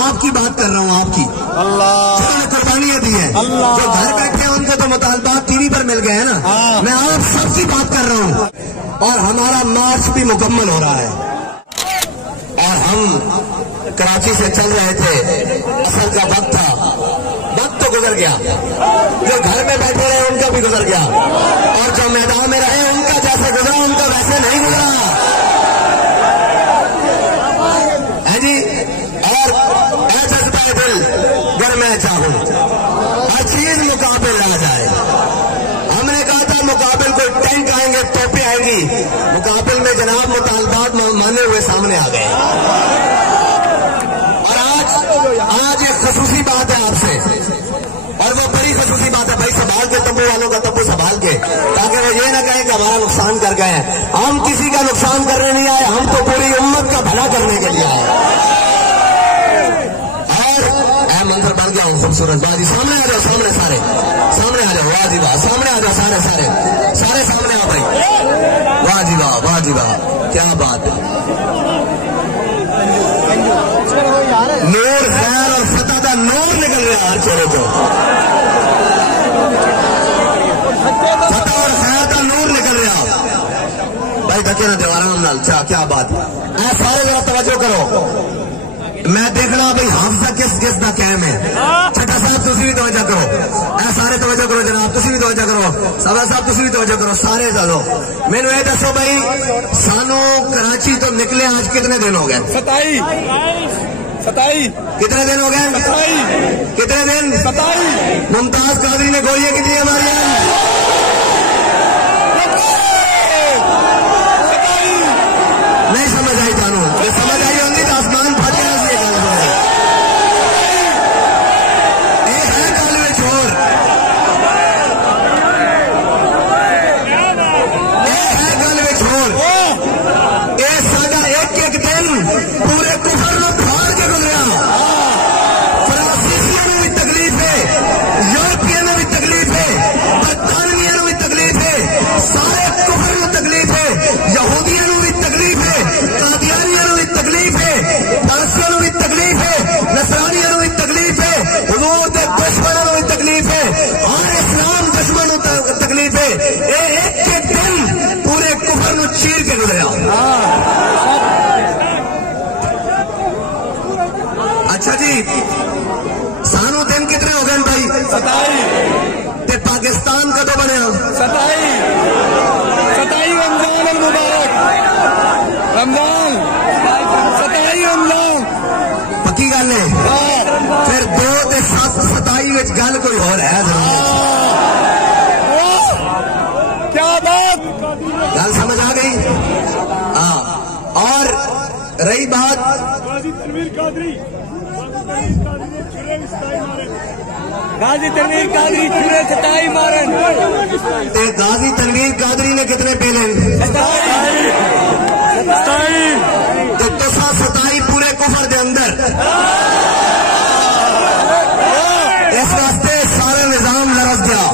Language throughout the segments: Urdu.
آپ کی بات کر رہا ہوں، آپ کی جنہوں نے قربانیاں دی ہیں، جو گھر بیٹھے ہیں ان کو تو مطالبات ٹی وی پر مل گئے ہیں نا، میں آپ سب کی بات کر رہا ہوں۔ اور ہمارا مارچ بھی مکمل ہو رہا ہے، اور ہم کراچی سے چل رہے تھے، اصل کا وقت تھا، وقت تو گزر گیا، جو گھر میں بیٹھے رہے ان کا بھی گزر گیا، اور جو میدان میں رہے ان کا جیسے گزرا ان کا ویسے نہیں گزرا ہے جی۔ اور اے جذبہ دل گر میں چاہوں ہر چیز مقابل آ جائے، ہم نے کہا تھا مقابل کوئی ٹینک آئیں گے، توپیں آئیں گی، مقابل میں جناب مطالبات مانے ہوئے سامنے آ گئے۔ آج ایک خصوصی بات ہے آپ سے، اور وہ بڑی خصوصی بات ہے، بھائی سنبھال کے تمبو والوں کا تمبو سنبھال کے، تاکہ وہ یہ نہ کہیں کہ ہمارا نقصان کر گئے ہیں۔ ہم کسی کا نقصان کرنے نہیں آئے، ہم تو پوری امت کا بھلا کرنے کے لیے آئے۔ اور اے منظر بن گیا ہوں خوبصورت بازی، سامنے آ جاؤ، سامنے سارے سامنے آ جاؤ، واہ جی واہ، سامنے آ جاؤ، سارے سامنے آؤ بھائی، واہ جی واہ، واہ جی واہ، کیا بات ہے۔ نور خیر اور فتح کا نور نکل رہا ہر چہرے کو، فتح اور خیر کا نور نکل رہا بھائی، دکے نہ دیواروں نال، کیا بات ہے۔ سارے ذرا توجہ کرو، میں دیکھنا بھائی حافظہ کس کس کا قائم ہے۔ چھٹا صاحب تسی بھی توجہ کرو، سارے توجہ کرو جناب، تسی بھی توجہ کرو، سبا صاحب تسی بھی توجہ کرو، سارے چلو۔ مینو یہ دسو بھائی، سانو کراچی تو نکلے آج کتنے دن ہو گئے؟ 27 کتنے دن ہو گئے؟ 27 کتنے دن؟ 27 ممتاز قادری نے گولیاں کتنی ہماری نہیں سمجھ آئی، جانو سمجھ آئی ہوگی تو آسمان پھٹے سے یہ ہے گل میں چھوڑ، یہ ہے گل میں چھوڑ، یہ ساڈا ایک ایک دن پورے کفر میں پھاڑ کے گزریا۔ فرانسیسیوں کو بھی تکلیف ہے، یورپین کو بھی تکلیف ہے، برطانویوں کو بھی تکلیف ہے، سارے کفر کو تکلیف ہے، یہودیوں کو بھی تکلیف ہے، قادیانیوں کو بھی تکلیف ہے، پارسیوں کو بھی تکلیف ہے، نصرانیوں کو بھی تکلیف ہے، حضور کے دشمنوں کو بھی تکلیف ہے، اور اسلام دشمنوں کو تکلیف ہے۔ ایک ایک دن پورے کفر کو چیر کے گزریا۔ اچھا جی، سانو دن کتنے ہو گئے بھائی؟ 27 تے پاکستان کدو بنیا؟ 27 رمضان المبارک، رمضان 27 رمضان، پکی گل ہے۔ پھر 2 تے 7 27 گل کوئی اور ہے کیا بات، گل سمجھ آ گئی؟ ہاں، اور رہی بات غازی تنویر قادری چورے 27 مارن، غازی تنویر قادری نے کتنے پیلے؟ 27 پورے کفر دے اندر۔ اس واسطے سارے نظام لرز گیا،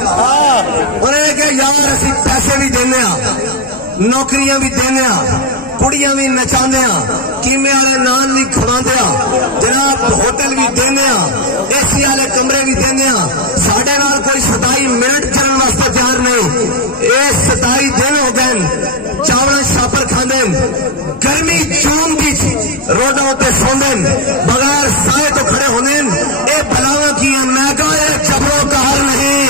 انہوں نے کہا یار اسی پیسے بھی دینے ہاں، نوکریاں بھی دینے ہاں، کڑیاں بھی نچاندے ہاں، کیمے والے نان بھی کھواندے ہاں، جناب ہوٹل بھی دینے ہاں، اے سی والے کمرے بھی دینے ہاں، ساڈے نال کوئی 27 منٹ چلن واسطے تیار نہیں۔ اے 27 دن ہو گئے چاول شاپر کھاندے، گرمی جون دی روڈاں تے سوندے، بغیر سائے تو کھڑے ہوندے، اے بلاواں کی ہیں، میں کہا اے جبر و قہر نہیں،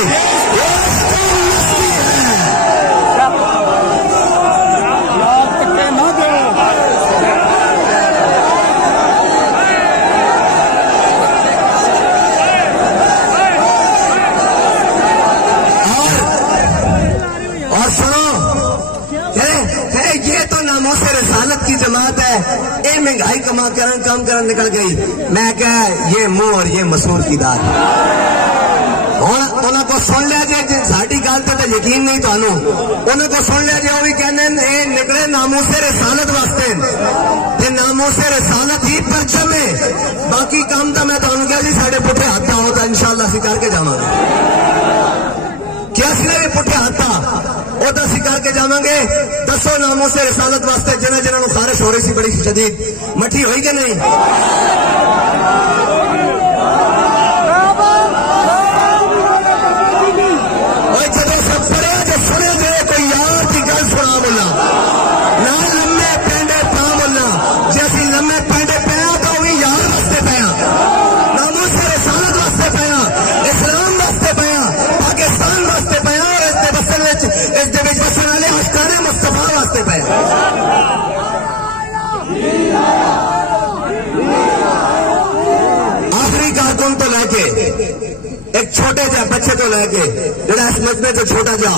رسالت کی جماعت ہے، اے مہنگائی کم کرن نکل گئی۔ میں کہا یہ منہ اور یہ مسور کی دال، ہوں انہوں کو سن لیا جی، ساری گل تو یقین نہیں تمہوں، انہوں کو سن لیا جی، وہ بھی کہتے ہیں نکلے ناموس رسالت واسطے، ناموس رسالت ہی پرچم ہے، باقی کام تو میں تمہیں کہا جی سارے پٹھے ہاتھ آؤ تو ان شاء اللہ اسی کر کے جا گے، کیا سر پٹھے ہاتھ وہ تو اسی کر کے جاواں گے۔ دسو ناموس رسالت واسطے جنہوں خارش ہو رہی سی بڑی شدید، مٹھی ہوئی کہ نہیں؟ لے کے ایک چھوٹے جا بچے تو لے کے جڑا اس مجمع تو چھوٹا جا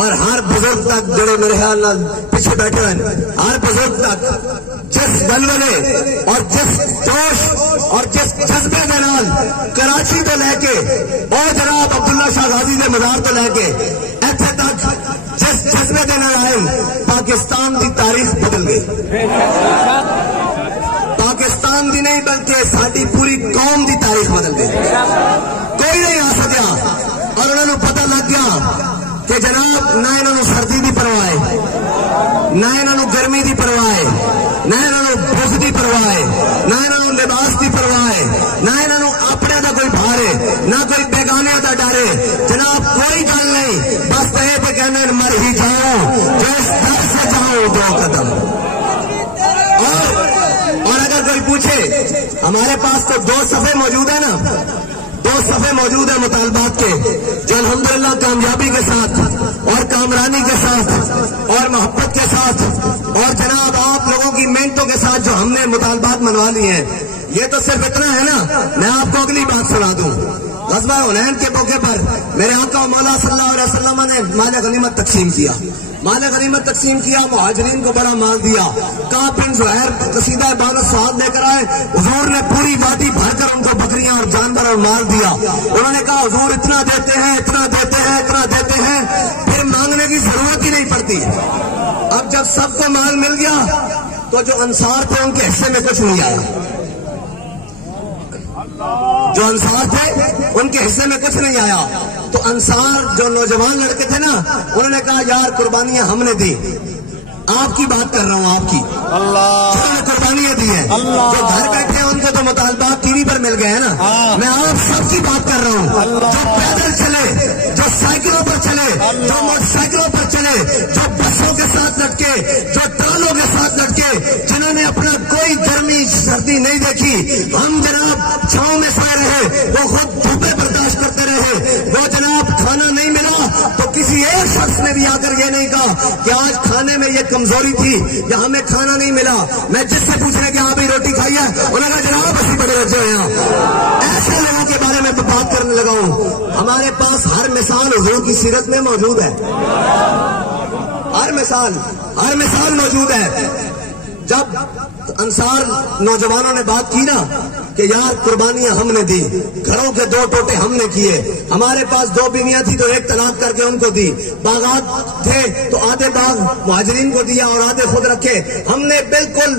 اور ہر بزرگ تک جڑے میرے خیال پیچھے بیٹھے ہیں ہر بزرگ تک جس بلولے اور جس جوش اور جس جذبے کے نال کراچی تو لے کے اور جناب عبداللہ شاہ غازی کے مزار تو لے کے ایتھے تک جس جذبے کے نال آئے پاکستان کی تاریخ بدل گئی. پاکستان دی نہیں بلکہ ساری پوری قوم دی تاریخ بدل گئی. کوئی نہیں آ سکیا اور انہوں نے پتہ لگ گیا کہ جناب نہ انہوں نے سردی دی پرواہ ہے, نہ انہوں نے گرمی دی پرواہ ہے, نہ انہوں نے بھوک دی پرواہ ہے, نہ انہوں نے لباس دی پرواہ ہے, نہ انہوں نے اپنے دا کوئی بھار ہے, نہ کوئی بیگانے دا ڈر ہے. جناب کوئی گل نہیں, بس یہ تو کہنے مر ہی جاؤں جو اس در سے جاؤں 2 قدم. اور اگر کوئی پوچھے ہمارے پاس تو 2 صفحے موجود ہیں نا, 2 صفحے موجود ہیں مطالبات کے جو الحمدللہ کامیابی کے ساتھ اور کامرانی کے ساتھ اور محبت کے ساتھ اور جناب آپ لوگوں کی محنتوں کے ساتھ جو ہم نے مطالبات منوا لی ہیں. یہ تو صرف اتنا ہے نا, میں آپ کو اگلی بات سنا دوں. غزوہ حنین کے موقع پر میرے آقا مولا صلی اللہ علیہ وسلم نے مال غنیمت تقسیم کیا. مال غنیمت تقسیم کیا, مہاجرین کو بڑا مال دیا. کعب بن زہیر قصیدہ عبادت سعاد لے کر آئے, حضور نے پوری وادی بھر کر ان کو بکریاں اور جانور اور مال دیا. انہوں نے کہا حضور اتنا دیتے ہیں, اتنا دیتے ہیں, اتنا دیتے ہیں, پھر مانگنے کی ضرورت ہی نہیں پڑتی. اب جب سب کو مال مل گیا تو جو انصار تھے ان کے حصے میں کچھ نہیں آیا. جو انصار تھے ان کے حصے میں کچھ نہیں آیا. تو انصار جو نوجوان لڑکے تھے نا, انہوں نے کہا یار قربانیاں ہم نے دی, آپ کی بات کر رہا ہوں, آپ کی جنہوں نے قربانیاں دی ہیں. جو گھر بیٹھے ہیں ان کو تو مطالبات ٹی وی پر مل گئے ہیں نا, میں آپ سب کی بات کر رہا ہوں. جو پیدل چلے, جو سائیکلوں پر چلے, جو موٹر سائیکلوں پر چلے, جو بسوں کے ساتھ لٹکے, جو ٹرالوں کے ساتھ لٹکے, جنہوں نے اپنا کوئی گرمی سردی نہیں دیکھی, ہم جناب چھاؤں میں سوئے رہے, وہ خود دھوپیں برداشت کرتے رہے, وہ جناب کھانا نہیں ملا تو کسی ایک شخص نے بھی آ کر یہ نہیں کہا کہ آج کھانے میں یہ کمزوری تھی یا ہمیں کھانا نہیں ملا. میں جس سے پوچھنے کہ آپ ہی روٹی کھائی ہے, انہوں نے کہا جناب اسی بڑے رجے ہیں. ایسے لوگوں کے بارے میں بات کرنے لگا ہوں. ہمارے پاس ہر مثال حضور کی سیرت میں موجود ہے, ہر مثال موجود ہے. جب انصار نوجوانوں نے بات کی نا کہ یار قربانیاں ہم نے دی, گھروں کے 2 ٹوٹے ہم نے کیے, ہمارے پاس 2 بیویاں تھی تو 1 طلاق کر کے ان کو دی, باغات تھے تو آدھے باغ مہاجرین کو دیا اور آدھے خود رکھے, ہم نے بالکل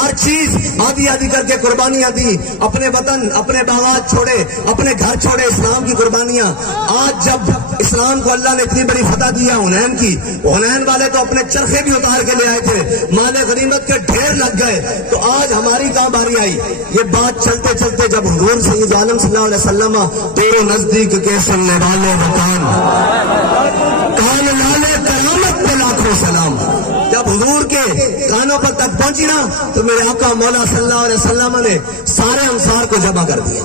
ہر چیز آدھی آدھی کر کے قربانیاں دی, اپنے وطن, اپنے باغات چھوڑے, اپنے گھر چھوڑے, اسلام کی قربانیاں. آج جب اسلام کو اللہ نے اتنی بڑی فتح دیا حنین کی, حنین والے تو اپنے چرخے بھی اتار کے لے آئے تھے, مال غنیمت کے ڈھیر لگ گئے, تو آج ہماری کہاں باری آئی. یہ بات چلتے چلتے جب حضور سید عالم صلی اللہ علیہ وسلم تیرے نزدیک کے سننے والے مکان کان لالے کرامت پہ لاکھوں سلام, جب حضور کے کانوں پر تک پہنچی نا تو میرے آقا مولا صلی اللہ علیہ وسلم نے سارے انصار کو جمع کر دیا,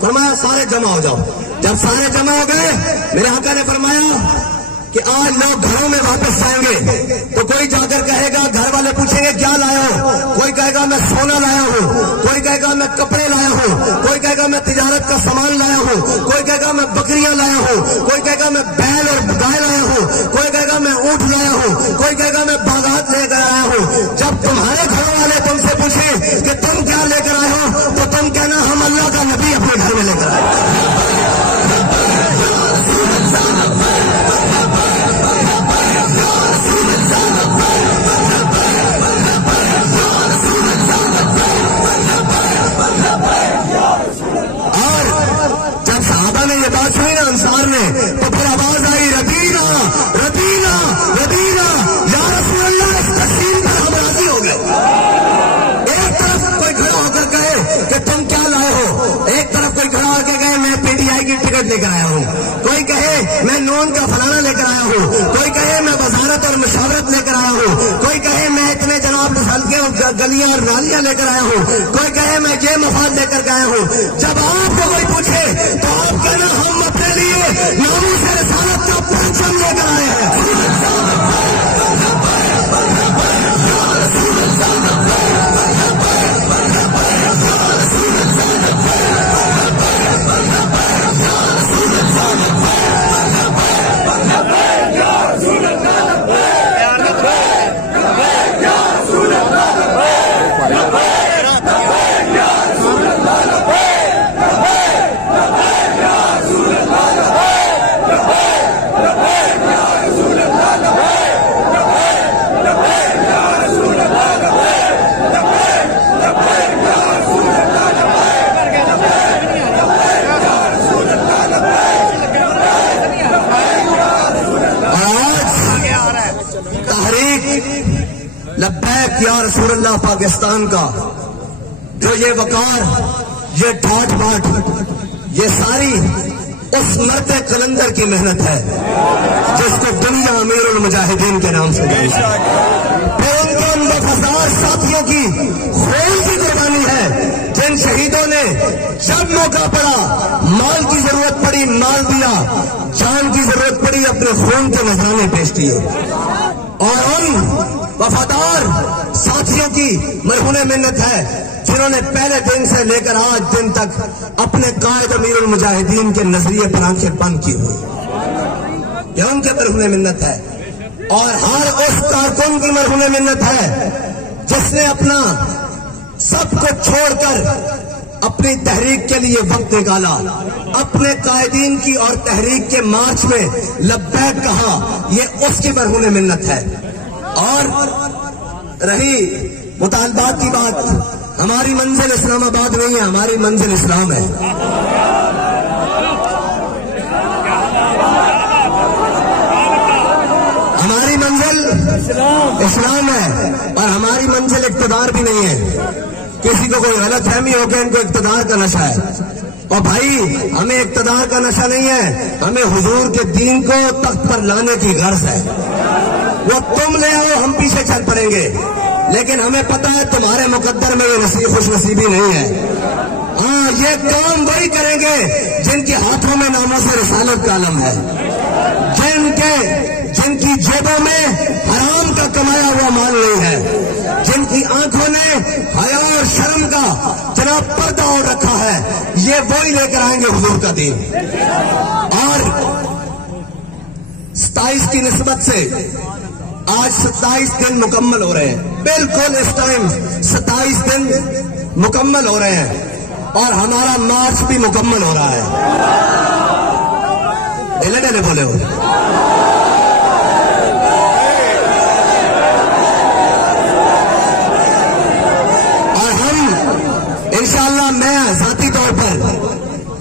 فرمایا سارے جمع ہو جاؤ. جب سارے جمع ہو گئے میرے آقا نے فرمایا کہ آج لوگ گھروں میں واپس جائیں گے تو کوئی جا کر کہے گا, گھر والے پوچھیں گے کیا لایا ہو, کوئی کہے گا میں سونا لایا ہوں, کوئی کہے گا میں کپڑے لایا ہوں, کوئی کہے گا میں تجارت کا سامان لایا ہوں, کوئی کہے گا میں بکریاں لایا ہوں, کوئی کہے گا میں بیل اور گائے لایا ہوں, کوئی کہے گا میں اونٹ لایا ہوں, کوئی کہے گا میں باغات لے کر آیا ہوں. جب تمہارے گھروں والے تم سے پوچھیں کہ تم کیا لے کر آئے ہو تو تم کہنا ہم اللہ کا نبی اپنے گھر میں لے کر آئے. انصار نے تو پھر آواز آئی ربینا ربینا ربینا, یا رسول اللہ اس تقسیم پر ہم راضی ہو گئے. ایک طرف کوئی کھڑا ہو کر کہے کہ تم کیا لائے ہو, ایک طرف کوئی کھڑا ہو کے کہے میں PTI کی ٹکٹ لے کر آیا ہوں, کوئی کہے میں نون کا فلانا لے کر آیا ہوں, کوئی کہے میں وزارت اور مشاورت لے کر آیا ہوں, کوئی کہے میں اتنے جناب ہلکے گلیاں اور نالیاں لے کر آیا ہوں, کوئی کہے میں یہ مفاد لے کر آیا ہوں. جب آپ کو کوئی پوچھے تو آپ کہنا ہم اپنے لیے ناموس رسالت کا پرچم لے کر آئے ہیں. اللہ پاکستان کا جو یہ وقار، یہ ٹھاٹ باٹ، یہ ساری اس مرد قلندر کی محنت ہے جس کو دنیا امیر المجاہدین کے نام سے جانتی ہے۔ پھر ان کے ان وفادار ساتھیوں کی خون کی قربانی ہے جن شہیدوں نے جب موقع پڑا، مال کی ضرورت پڑی مال دیا، جان کی ضرورت پڑی اپنے خون کے نذرانے پیش کیے۔ اور ان وفادار ساتھیوں کی مرہون منت ہے جنہوں نے پہلے دن سے لے کر آج دن تک اپنے قائد امیر المجاہدین کے نظریے پر آنکھیں بند کی ہوئی، یہ ان کے مرہون منت ہے۔ اور ہر اس کارکن کی مرہون منت ہے جس نے اپنا سب کو چھوڑ کر اپنی تحریک کے لیے وقت نکالا، اپنے قائدین کی اور تحریک کے مارچ میں لبیک کہا، یہ اس کی مرہون منت ہے۔ اور رہی مطالبات کی بات، ہماری منزل اسلام آباد نہیں ہے، ہماری منزل اسلام ہے۔ ہماری منزل اسلام ہے اور ہماری منزل اقتدار بھی نہیں ہے۔ کسی کو کوئی غلط فہمی ہو کہ ان کو اقتدار کا نشہ ہے، اور بھائی ہمیں اقتدار کا نشہ نہیں ہے، ہمیں حضور کے دین کو تخت پر لانے کی غرض ہے۔ وہ تم لے آؤ، ہم پیچھے چل پڑیں گے، لیکن ہمیں پتا ہے تمہارے مقدر میں یہ خوش نصیبی نہیں ہے۔ ہاں، یہ کام وہی کریں گے جن کے ہاتھوں میں ناموس رسالت کا علم ہے، جن کی جیبوں میں حرام کا کمایا ہوا مال نہیں ہے، جن کی آنکھوں نے حیا اور شرم کا جناب پردہ اوڑھ رکھا ہے، یہ وہی لے کر آئیں گے حضور کا دین۔ اور 27 کی نسبت سے آج 27 دن مکمل ہو رہے ہیں، بالکل اس ٹائم 27 دن مکمل ہو رہے ہیں، اور ہمارا مارچ بھی مکمل ہو رہا ہے۔ ڈیلے ڈیلے بولے ہو، اور ہم انشاءاللہ، میں ذاتی طور پر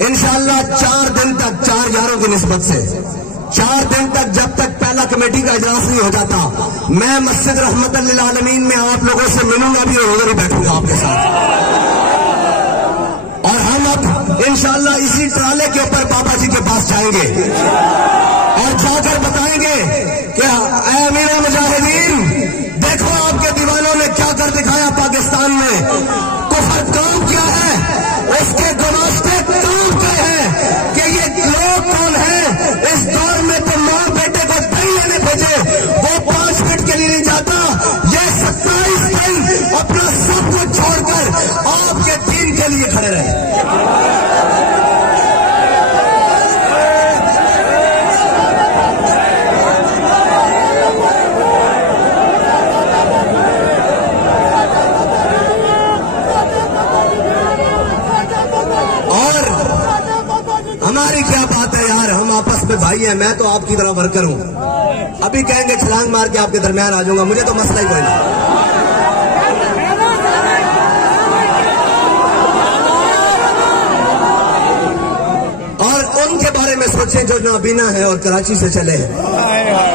انشاءاللہ 4 دن تک، 4 یاروں کی نسبت سے 4 دن تک، جب تک پہلا کمیٹی کا اجلاس نہیں ہو جاتا، میں مسجد رحمت للعالمین میں آپ لوگوں سے ملوں گا بھی اور ادھر ہی بیٹھوں گا آپ کے ساتھ۔ اور ہم اب انشاءاللہ اسی ٹرالے کے اوپر بابا جی کے پاس جائیں گے اور جا کر بتائیں گے کہ اے امیر المجاہدین، دیکھو آپ کے دیوانوں نے کیا کر دکھایا پاکستان میں، کفر کام کیا ہے، اس کے گماشتے کام کیا ہے، کہ یہ لوگ کون ہیں۔ اس دور میں تو ماں بیٹے کو دہی لینے بھیجے، وہ 5 منٹ کے لیے نہیں جاتا، یہ 27 دن اپنا سب کچھ چھوڑ کر آپ کے دین کے لیے کھڑے رہے۔ ہماری کیا بات ہے یار، ہم آپس میں بھائی ہیں، میں تو آپ کی طرح ورکر ہوں، ابھی کہیں گے چھلانگ مار کے آپ کے درمیان آ جاؤں گا، مجھے تو مسئلہ ہی کوئی نہیں۔ اور ان کے بارے میں سوچیں جو نابینا ہے اور کراچی سے چلے ہیں،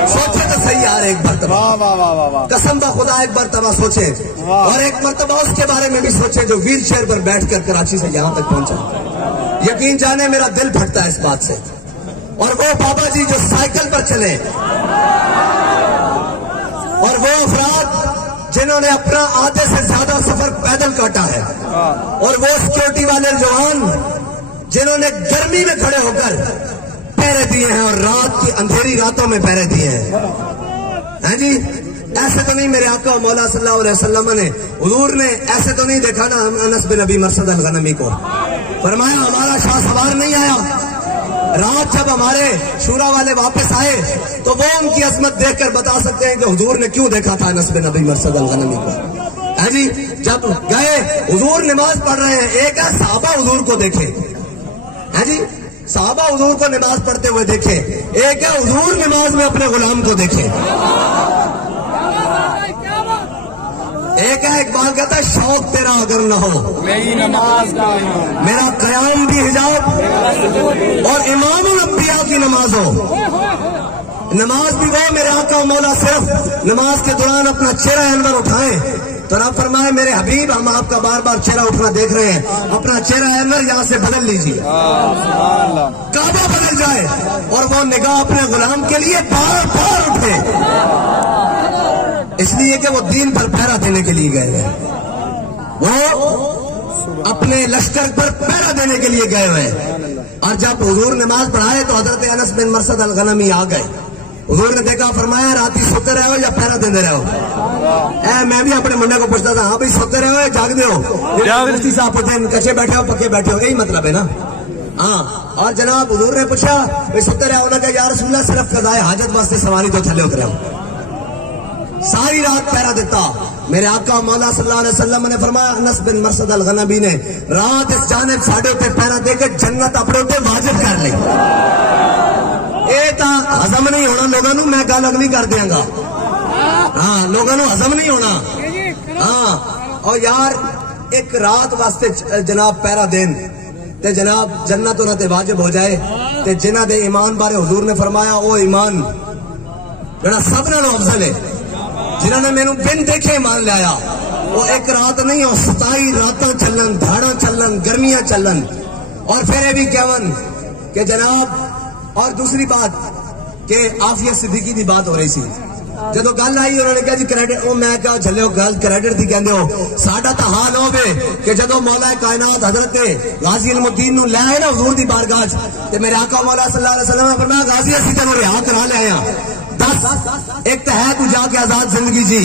سوچیں تو صحیح یار، ایک مرتبہ قسم بہ خدا ایک مرتبہ سوچیں، اور ایک مرتبہ اس کے بارے میں بھی سوچیں جو ویل چیئر پر بیٹھ کر کراچی سے یہاں تک پہنچا۔ یقین جانے میرا دل پھٹتا ہے اس بات سے۔ اور وہ بابا جی جو سائیکل پر چلے، اور وہ افراد جنہوں نے اپنا آدھے سے زیادہ سفر پیدل کاٹا ہے، اور وہ سیکورٹی والے جوان جنہوں نے گرمی میں کھڑے ہو کر پہرے دیے ہیں اور رات کی اندھیری راتوں میں پہرے دیے ہیں جی، ایسے تو نہیں میرے آقا مولا صلی اللہ علیہ وسلم نے، حضور نے ایسے تو نہیں دیکھا نا انس بن ابی مرثد الغنمی کو، فرمایا ہمارا شاہ سوار نہیں آیا۔ رات جب ہمارے شورا والے واپس آئے تو وہ ان کی عظمت دیکھ کر بتا سکتے ہیں کہ حضور نے کیوں دیکھا تھا انس بن ابی مرثد الغنمی کو۔ جی جب گئے حضور نماز پڑھ رہے ہیں، ایک ہے صحابہ حضور کو دیکھے، جی صحابہ حضور کو نماز پڑھتے ہوئے دیکھے، ایک ہے حضور نماز میں اپنے غلام کو دیکھے۔ ایک ہے اقبال کہتا ہے شوق تیرا اگر نہ ہو میری نماز کا میرا قیام بھی حجاب اور امام الانبیاء کی نماز ہو۔ نماز بھی وہ میرے آقا و مولا صرف نماز کے دوران اپنا چہرہ انور اٹھائیں تو رب فرمائے میرے حبیب ہم آپ کا بار بار چہرہ اٹھنا دیکھ رہے ہیں، اپنا چہرہ انور یہاں سے بدل لیجیے، کعبہ بدل جائے اور وہ نگاہ اپنے غلام کے لیے بار بار اٹھے، اس لیے کہ وہ دین پر پہرا دینے کے لیے گئے ہیں، وہ اپنے لشکر پر پہرا دینے کے لیے گئے ہوئے ہیں۔ اور جب حضور نماز پڑھائے تو حضرت انس بن مرثد الغنمی آ گئے، حضور نے دیکھا، فرمایا رات ہی سوتے رہے ہو یا پہرا دیندے رہے ہو؟ میں بھی اپنے منڈے کو پوچھتا تھا، ہاں بھائی سوتے رہے ہو یا جاگ دے ہو؟ مفتی صاحب پوچھتے ہیں کچے بیٹھے ہو پکے بیٹھے ہو، یہی مطلب ہے نا۔ ہاں، اور جناب حضور نے پوچھا بھائی سوتے رہے ہو نا، کہ یا رسول اللہ صرف قضائے حاجت واسطے سواری تو تھلے اترے ہو، ساری رات پہرا دیتا۔ میرے آقا مولا صلی اللہ علیہ وسلم نے فرمایا انس بن مرثد الغنمی نے رات اس جانب ساڑھے پہ پہرا دے کے جنت اپنے اتنے واجب کر لی۔ اے تا ہزم نہیں ہونا لوگوں نو، میں گل اگلی کر دیاں گا، ہاں لوگوں نو ہزم نہیں ہونا۔ ہاں، اور یار ایک رات واسطے جناب پہرا دین تے جناب جنت انہاں تے واجب ہو جائے، تے جنہاں دے ایمان بارے حضور نے فرمایا او ایمان جڑا سب نالوں افضل ہے، جنہوں نے مینوں بن دیکھے ایمان لایا، وہ ایک رات نہیں اور 27 راتاں چلن، دھاڑاں چلن، گرمیاں چلن، اور پھر یہ بھی کہون کہ جناب، اور دوسری بات کہ عافیہ صدیقی دی بات ہو رہی سی، جدو گل آئی انہوں نے کہا جی کریڈٹ، میں کہا چلے گل کریڈٹ دی کہندے ہو، ساڈا تا حال ہوے کہ جدو مولا کائنات حضرت غازی علم الدین نو لے آئے نا حضور دی بارگاہ تے میرے آقا مولا صلی اللہ علیہ وسلم نے فرمایا غازی اسی تینوں رہا کرا لے آیا، ایک تو ہے تو جا کے آزاد زندگی جی،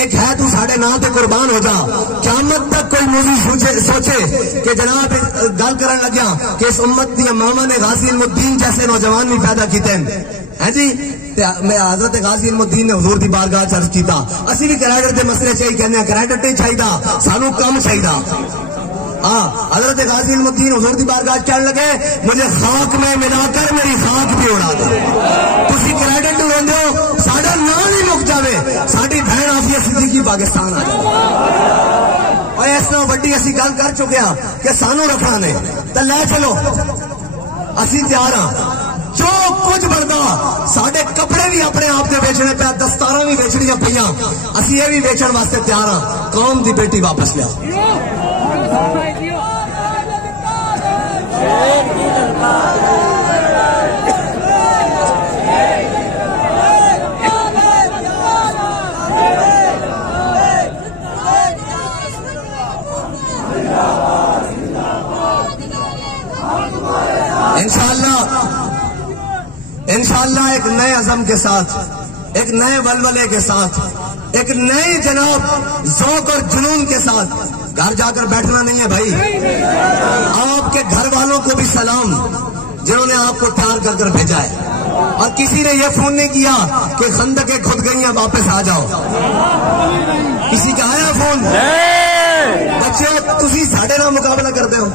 ایک ہے تو ساڑھے نام تے قربان ہو جا۔ قیامت تک کوئی موضوع سوچے کہ جناب گل کرن لگیا کہ اس امت دی امامہ نے غازی علم الدین جیسے نوجوان بھی پیدا کیتے ہیں جی، میں حضرت غازی علم الدین نے حضور دی بارگاہ چ عرض کیتا، اسی بھی کریڈٹ دے مسئلے چاہیے کہنے ہیں، کریڈٹ نہیں چاہیے، سانو کم چاہیے۔ حضرت غازی علم الدین حضور دی بارگاہ کہنے لگے مجھے خاک میں ملا کر میری خاک بھی اڑا دو، تسی کریڈٹ نہیں لیندے ہو، ساڈا نام ہی مک جاوے، ساڈی بہن عافیہ صدیقی پاکستان آ جائے۔ اور اس طرح وڈی اسی گل کر چکے ہاں کہ سانو رکھنا نے تے لے چلو، اسی تیار ہاں، جو کچھ بنتا ساڈے کپڑے بھی اپنے آپ کے ویچنے پہ، دستاراں بھی ویچنیاں پیاں، اسی یہ بھی ویچن واسطے تیار ہاں، قوم دی بیٹی واپس لیا۔ انشاءاللہ ایک نئے عزم کے ساتھ، ایک نئے ولولے کے ساتھ، ایک نئے جناب ذوق اور جنون کے ساتھ گھر جا کر بیٹھنا نہیں ہے بھائی، آپ کے گھر والوں کو بھی سلام جنہوں نے آپ کو تیار کر کر بھیجا ہے، اور کسی نے یہ فون نہیں کیا کہ خندقیں کھد گئی ہیں واپس آ جاؤ، کسی کا آیا فون؟ بچے تسی ساڑھے نہ مقابلہ کرتے ہو،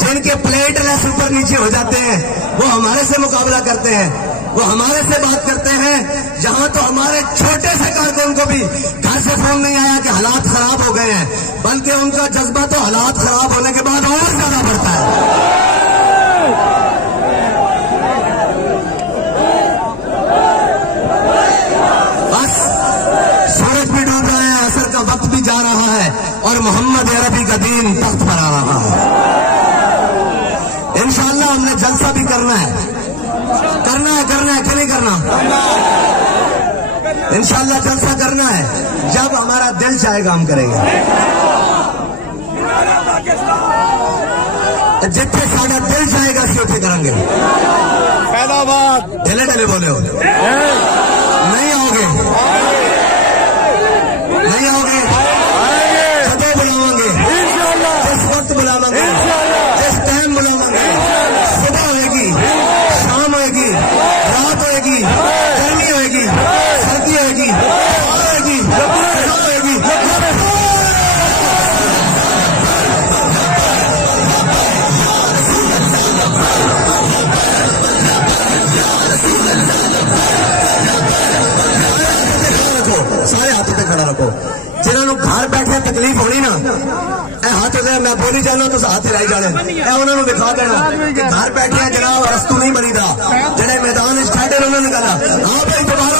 جن کے پلیٹ لیس اوپر نیچے ہو جاتے ہیں وہ ہمارے سے مقابلہ کرتے ہیں، وہ ہمارے سے بات کرتے ہیں، جہاں تو ہمارے چھوٹے سے کارکن کو بھی گھر سے فون نہیں آیا کہ حالات خراب ہو گئے ہیں، بلکہ ان کا جذبہ تو حالات خراب ہونے کے بعد اور زیادہ بڑھتا ہے۔ بس سورج بھی ڈوب رہا ہے، عصر کا وقت بھی جا رہا ہے، اور محمد عربی کا دین تخت پر آ رہا ہے۔ انشاءاللہ ہم نے جلسہ بھی کرنا ہے کہ نہیں کرنا؟ انشاءاللہ جلسہ کرنا ہے، جب ہمارا دل چاہے گا ہم کریں گے، جتنے ساڑھا دل چاہے گا اسی اتنے کریں گے۔ پہلا بات ڈھیلے ڈھیلے بولے ہو، نہیں آؤ گے، نہیں آؤ گے، کدے بلاؤں گے، جس وقت بلاؤں گے، جس ٹائم بلاؤں گے، صبح ہوئے گی، شام ہوئے گی، رات ہوئے گی، گرمی ہوئے گی، سردی ہوئے گی، ہوئے گی، ہوئے گی، سارے ہاتھ پہ کھڑا رکھو، جنہوں گھر بیٹھے تکلیف ہونی نا، اے ہاتھ سے میں بولی جانا تو ہاتھ لائی جانے، اے انہوں نے دکھا دینا کہ گھر بیٹھے جناب رستو نہیں بنی دا، جڑے میدان کھڑے انہوں نے کہا ہاں بھائی دوبارہ